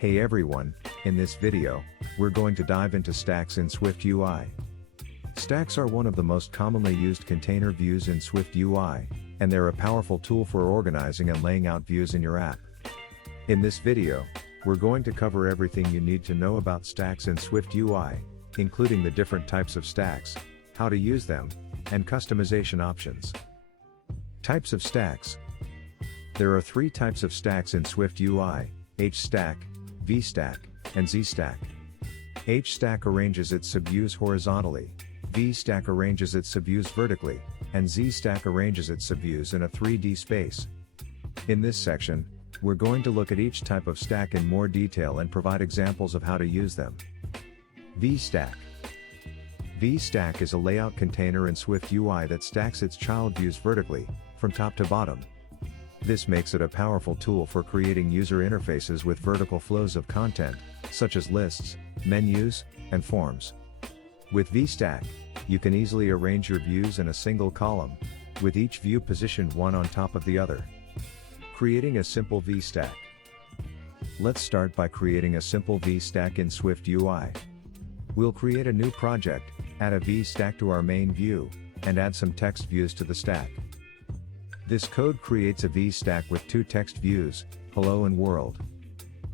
Hey everyone, in this video, we're going to dive into stacks in SwiftUI. Stacks are one of the most commonly used container views in SwiftUI, and they're a powerful tool for organizing and laying out views in your app. In this video, we're going to cover everything you need to know about stacks in SwiftUI, including the different types of stacks, how to use them, and customization options. Types of stacks. There are three types of stacks in SwiftUI: HStack, VStack, and ZStack. HStack arranges its subviews horizontally, VStack arranges its subviews vertically, and ZStack arranges its subviews in a 3D space. In this section, we're going to look at each type of stack in more detail and provide examples of how to use them. VStack. VStack is a layout container in SwiftUI that stacks its child views vertically, from top to bottom. This makes it a powerful tool for creating user interfaces with vertical flows of content, such as lists, menus, and forms. With VStack, you can easily arrange your views in a single column, with each view positioned one on top of the other. Creating a simple VStack. Let's start by creating a simple VStack in SwiftUI. We'll create a new project, add a VStack to our main view, and add some text views to the stack. This code creates a VStack with two text views, hello and world.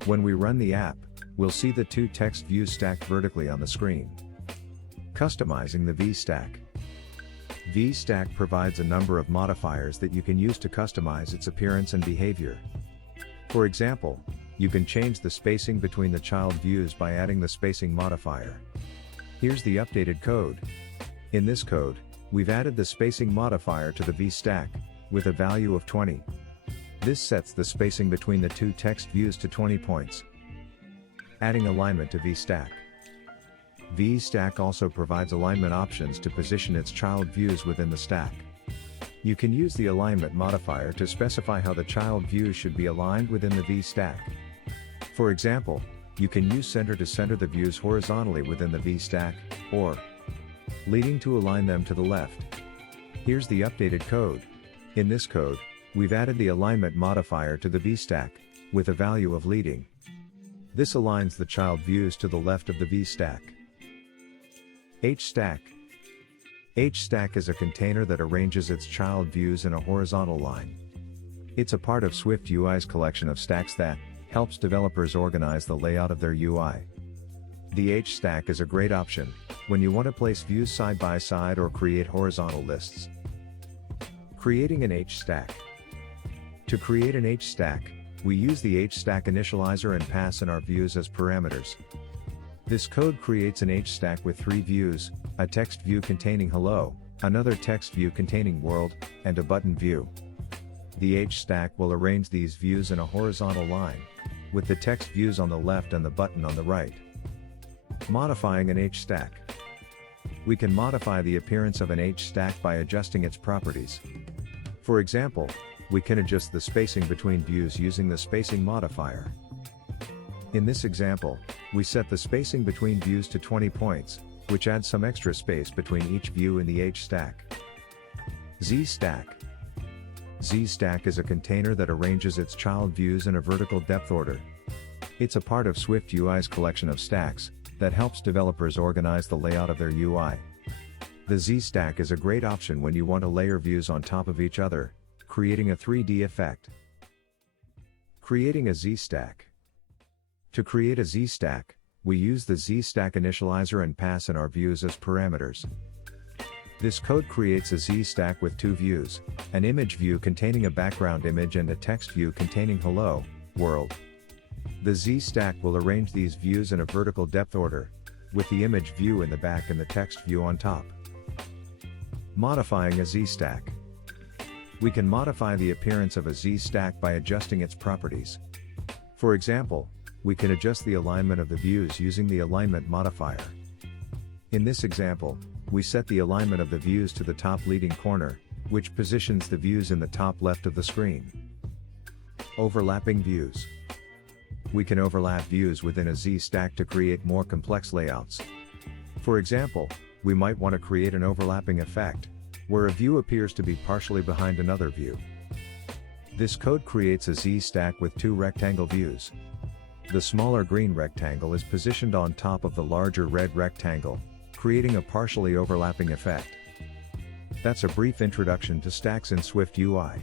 When we run the app, we'll see the two text views stacked vertically on the screen. Customizing the VStack. VStack provides a number of modifiers that you can use to customize its appearance and behavior. For example, you can change the spacing between the child views by adding the spacing modifier. Here's the updated code. In this code, we've added the spacing modifier to the VStack, with a value of 20. This sets the spacing between the two text views to 20 points. Adding alignment to VStack. VStack also provides alignment options to position its child views within the stack. You can use the alignment modifier to specify how the child views should be aligned within the VStack. For example, you can use center to center the views horizontally within the VStack, or leading to align them to the left. Here's the updated code. In this code, we've added the alignment modifier to the VStack, with a value of leading. This aligns the child views to the left of the VStack. HStack. HStack is a container that arranges its child views in a horizontal line. It's a part of SwiftUI's collection of stacks that helps developers organize the layout of their UI. The HStack is a great option when you want to place views side by side or create horizontal lists. Creating an HStack. To create an HStack, we use the HStack initializer and pass in our views as parameters. This code creates an HStack with three views: a text view containing hello, another text view containing world, and a button view. The HStack will arrange these views in a horizontal line, with the text views on the left and the button on the right. Modifying an HStack. We can modify the appearance of an HStack by adjusting its properties. For example, we can adjust the spacing between views using the spacing modifier. In this example, we set the spacing between views to 20 points, which adds some extra space between each view in the HStack. ZStack. ZStack is a container that arranges its child views in a vertical depth order. It's a part of SwiftUI's collection of stacks that helps developers organize the layout of their UI. The ZStack is a great option when you want to layer views on top of each other, creating a 3D effect. Creating a ZStack. To create a ZStack, we use the ZStack initializer and pass in our views as parameters. This code creates a ZStack with two views: an image view containing a background image and a text view containing hello, world. The ZStack will arrange these views in a vertical depth order, with the image view in the back and the text view on top. Modifying a ZStack. We can modify the appearance of a ZStack by adjusting its properties. For example, we can adjust the alignment of the views using the alignment modifier. In this example, we set the alignment of the views to the top leading corner, which positions the views in the top left of the screen. Overlapping views. We can overlap views within a ZStack to create more complex layouts. For example, we might want to create an overlapping effect, where a view appears to be partially behind another view. This code creates a ZStack with two rectangle views. The smaller green rectangle is positioned on top of the larger red rectangle, creating a partially overlapping effect. That's a brief introduction to stacks in SwiftUI.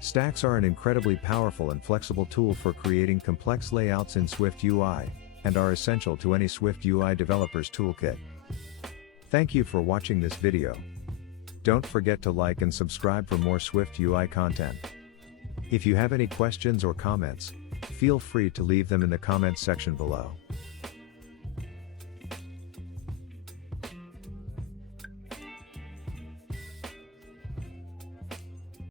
Stacks are an incredibly powerful and flexible tool for creating complex layouts in SwiftUI, and are essential to any SwiftUI developer's toolkit. Thank you for watching this video. Don't forget to like and subscribe for more SwiftUI content. If you have any questions or comments, feel free to leave them in the comments section below.